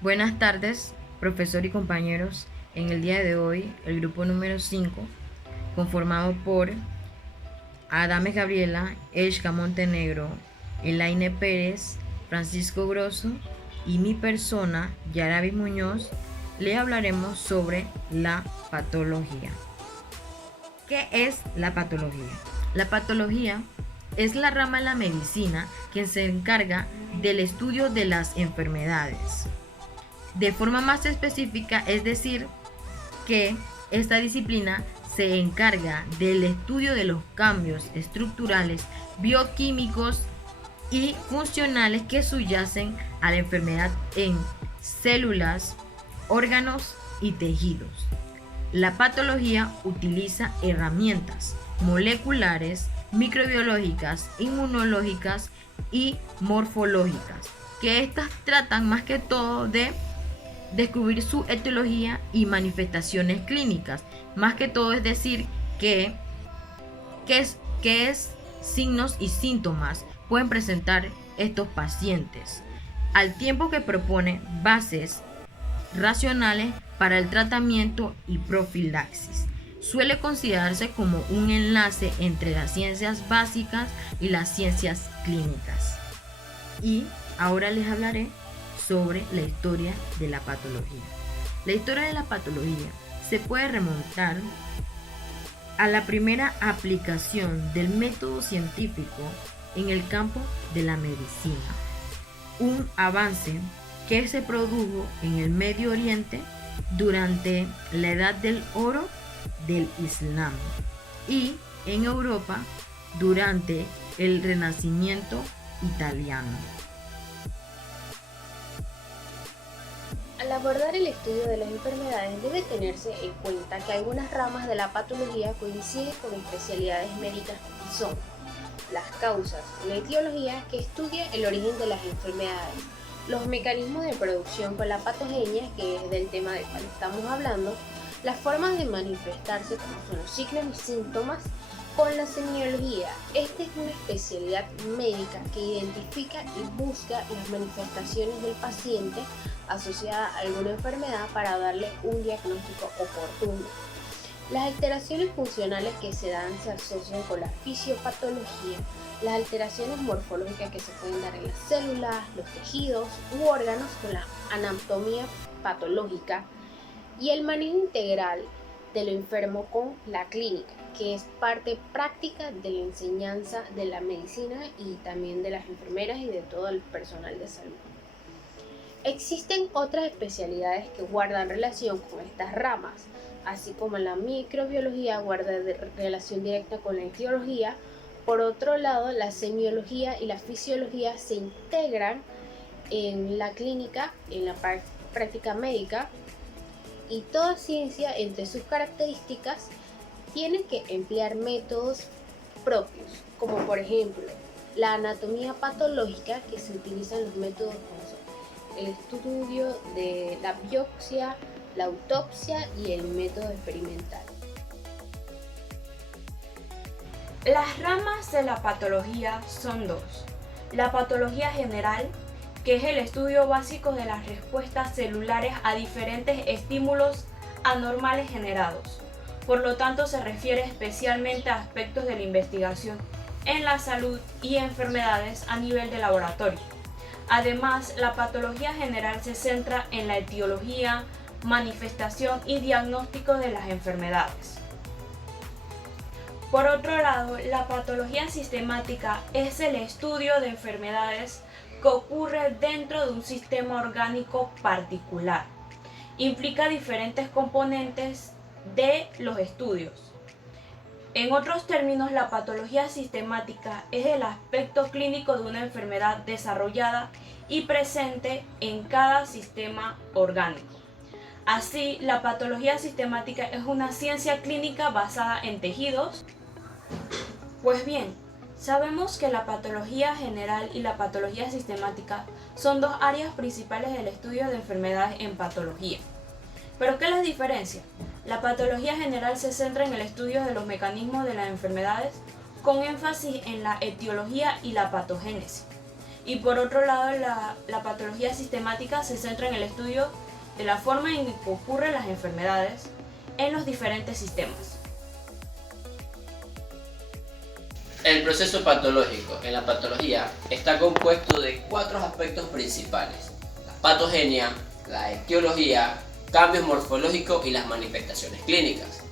Buenas tardes, profesor y compañeros. En el día de hoy, el grupo número 5, conformado por Adames Gabriela, Eshka Montenegro, Elaine Pérez, Francisco Grosso y mi persona, Yarabi Muñoz, le hablaremos sobre la patología. ¿Qué es la patología? La patología es la rama de la medicina que se encarga del estudio de las enfermedades. De forma más específica, es decir, que esta disciplina se encarga del estudio de los cambios estructurales, bioquímicos y funcionales que subyacen a la enfermedad en células, órganos y tejidos. La patología utiliza herramientas moleculares, microbiológicas, inmunológicas y morfológicas, que estas tratan más que todo de descubrir su etiología y manifestaciones clínicas. Más que todo es decir que es signos y síntomas pueden presentar estos pacientes, al tiempo que propone bases racionales para el tratamiento y profilaxis. Suele considerarse como un enlace entre las ciencias básicas y las ciencias clínicas. Y ahora les hablaré sobre la historia de la patología. La historia de la patología se puede remontar a la primera aplicación del método científico en el campo de la medicina, un avance que se produjo en el Medio Oriente durante la Edad del Oro del Islam y en Europa durante el Renacimiento italiano. Al abordar el estudio de las enfermedades debe tenerse en cuenta que algunas ramas de la patología coinciden con especialidades médicas y son las causas, la etiología que estudia el origen de las enfermedades, los mecanismos de producción con la patogenia, que es del tema del cual estamos hablando, las formas de manifestarse como son los signos y síntomas, con la semiología. Esta es una especialidad médica que identifica y busca las manifestaciones del paciente asociada a alguna enfermedad para darle un diagnóstico oportuno. Las alteraciones funcionales que se dan se asocian con la fisiopatología, las alteraciones morfológicas que se pueden dar en las células, los tejidos u órganos con la anatomía patológica y el manejo integral de lo enfermo con la clínica, que es parte práctica de la enseñanza de la medicina y también de las enfermeras y de todo el personal de salud. Existen otras especialidades que guardan relación con estas ramas, así como la microbiología guarda relación directa con la etiología. Por otro lado, la semiología y la fisiología se integran en la clínica, en la práctica médica, y toda ciencia, entre sus características, tiene que emplear métodos propios, como por ejemplo la anatomía patológica, que se utilizan los métodos como son el estudio de la biopsia, la autopsia y el método experimental. Las ramas de la patología son dos: la patología general, que es el estudio básico de las respuestas celulares a diferentes estímulos anormales generados. Por lo tanto, se refiere especialmente a aspectos de la investigación en la salud y enfermedades a nivel de laboratorio. Además, la patología general se centra en la etiología, manifestación y diagnóstico de las enfermedades. Por otro lado, la patología sistemática es el estudio de enfermedades que ocurre dentro de un sistema orgánico particular. Implica diferentes componentes de los estudios. En otros términos, la patología sistemática es el aspecto clínico de una enfermedad desarrollada y presente en cada sistema orgánico. Así, la patología sistemática es una ciencia clínica basada en tejidos. Pues bien, sabemos que la patología general y la patología sistemática son dos áreas principales del estudio de enfermedades en patología. ¿Pero qué las diferencia? La patología general se centra en el estudio de los mecanismos de las enfermedades con énfasis en la etiología y la patogénesis, y por otro lado la patología sistemática se centra en el estudio de la forma en que ocurren las enfermedades en los diferentes sistemas. El proceso patológico en la patología está compuesto de 4 aspectos principales: la patogenia, la etiología, cambios morfológicos y las manifestaciones clínicas.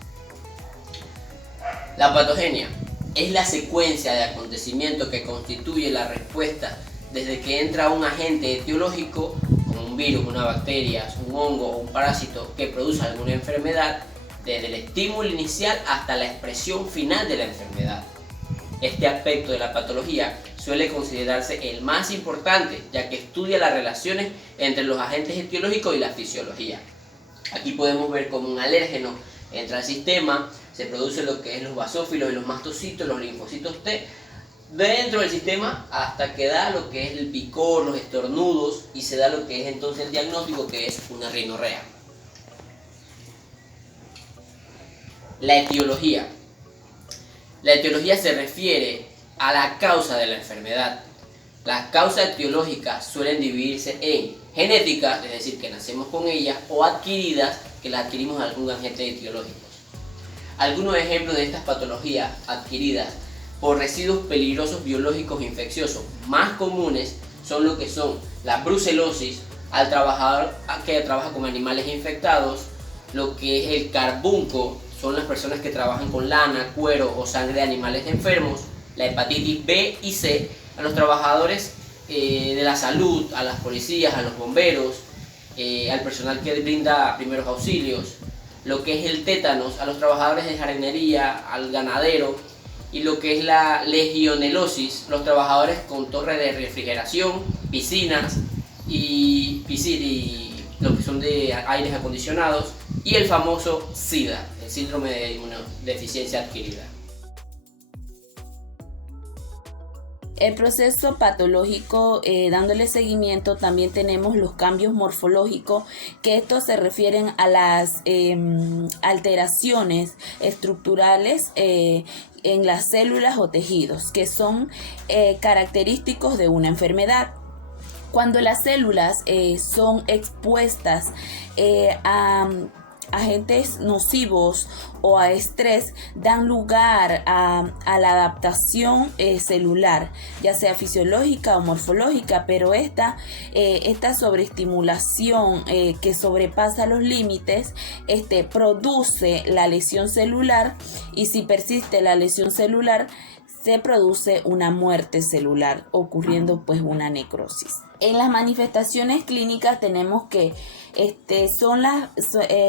La patogenia es la secuencia de acontecimientos que constituye la respuesta desde que entra un agente etiológico, como un virus, una bacteria, un hongo o un parásito que produce alguna enfermedad, desde el estímulo inicial hasta la expresión final de la enfermedad. Este aspecto de la patología suele considerarse el más importante, ya que estudia las relaciones entre los agentes etiológicos y la fisiología. Aquí podemos ver cómo un alérgeno entra al sistema, se produce lo que es los basófilos y los mastocitos, los linfocitos T, dentro del sistema hasta que da lo que es el picor, los estornudos, y se da lo que es entonces el diagnóstico, que es una rinorrea. La etiología. La etiología se refiere a la causa de la enfermedad. Las causas etiológicas suelen dividirse en genéticas, es decir, que nacemos con ellas, o adquiridas, que las adquirimos de algún agente etiológico. Algunos ejemplos de estas patologías adquiridas por residuos peligrosos biológicos infecciosos más comunes son lo que son la brucelosis, al trabajador que trabaja con animales infectados, lo que es el carbunco, son las personas que trabajan con lana, cuero o sangre de animales enfermos, la hepatitis B y C, a los trabajadores de la salud, a las policías, a los bomberos, al personal que brinda primeros auxilios, lo que es el tétanos, a los trabajadores de jardinería, al ganadero, y lo que es la legionelosis, los trabajadores con torres de refrigeración, piscinas y lo que son de aires acondicionados, y el famoso SIDA, el síndrome de inmunodeficiencia adquirida. El proceso patológico, dándole seguimiento, también tenemos los cambios morfológicos, que estos se refieren a las alteraciones estructurales en las células o tejidos, que son característicos de una enfermedad. Cuando las células son expuestas a agentes nocivos o a estrés, dan lugar a la adaptación celular, ya sea fisiológica o morfológica, pero esta sobreestimulación que sobrepasa los límites produce la lesión celular, y si persiste la lesión celular se produce una muerte celular, ocurriendo pues una necrosis. En las manifestaciones clínicas tenemos que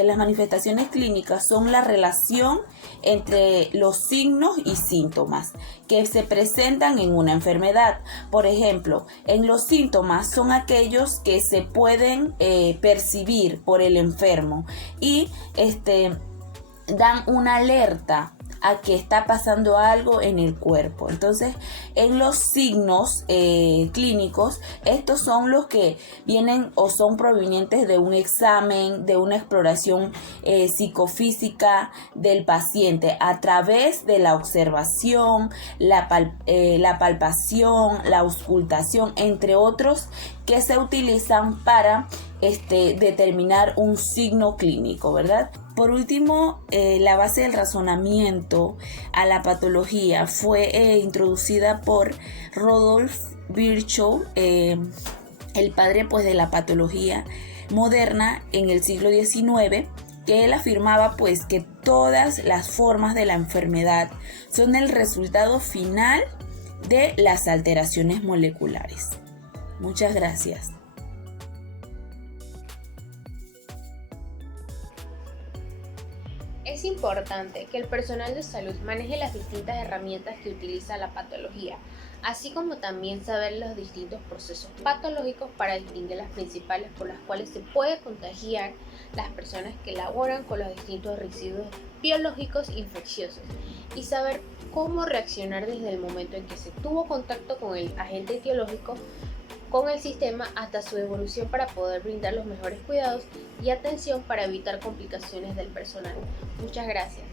las manifestaciones clínicas son la relación entre los signos y síntomas que se presentan en una enfermedad. Por ejemplo, en los síntomas son aquellos que se pueden percibir por el enfermo y dan una alerta a que está pasando algo en el cuerpo. Entonces, en los signos clínicos, estos son los que vienen o son provenientes de un examen, de una exploración psicofísica del paciente a través de la observación, la palpación, la auscultación, entre otros, que se utilizan para determinar un signo clínico, ¿verdad? Por último, la base del razonamiento a la patología fue introducida por Rudolf Virchow, el padre pues de la patología moderna en el siglo XIX, que él afirmaba pues que todas las formas de la enfermedad son el resultado final de las alteraciones moleculares. Muchas gracias. Es importante que el personal de salud maneje las distintas herramientas que utiliza la patología, así como también saber los distintos procesos patológicos para distinguir las principales por las cuales se puede contagiar las personas que laboran con los distintos residuos biológicos infecciosos, y saber cómo reaccionar desde el momento en que se tuvo contacto con el agente etiológico con el sistema hasta su evolución, para poder brindar los mejores cuidados y atención para evitar complicaciones del personal. Muchas gracias.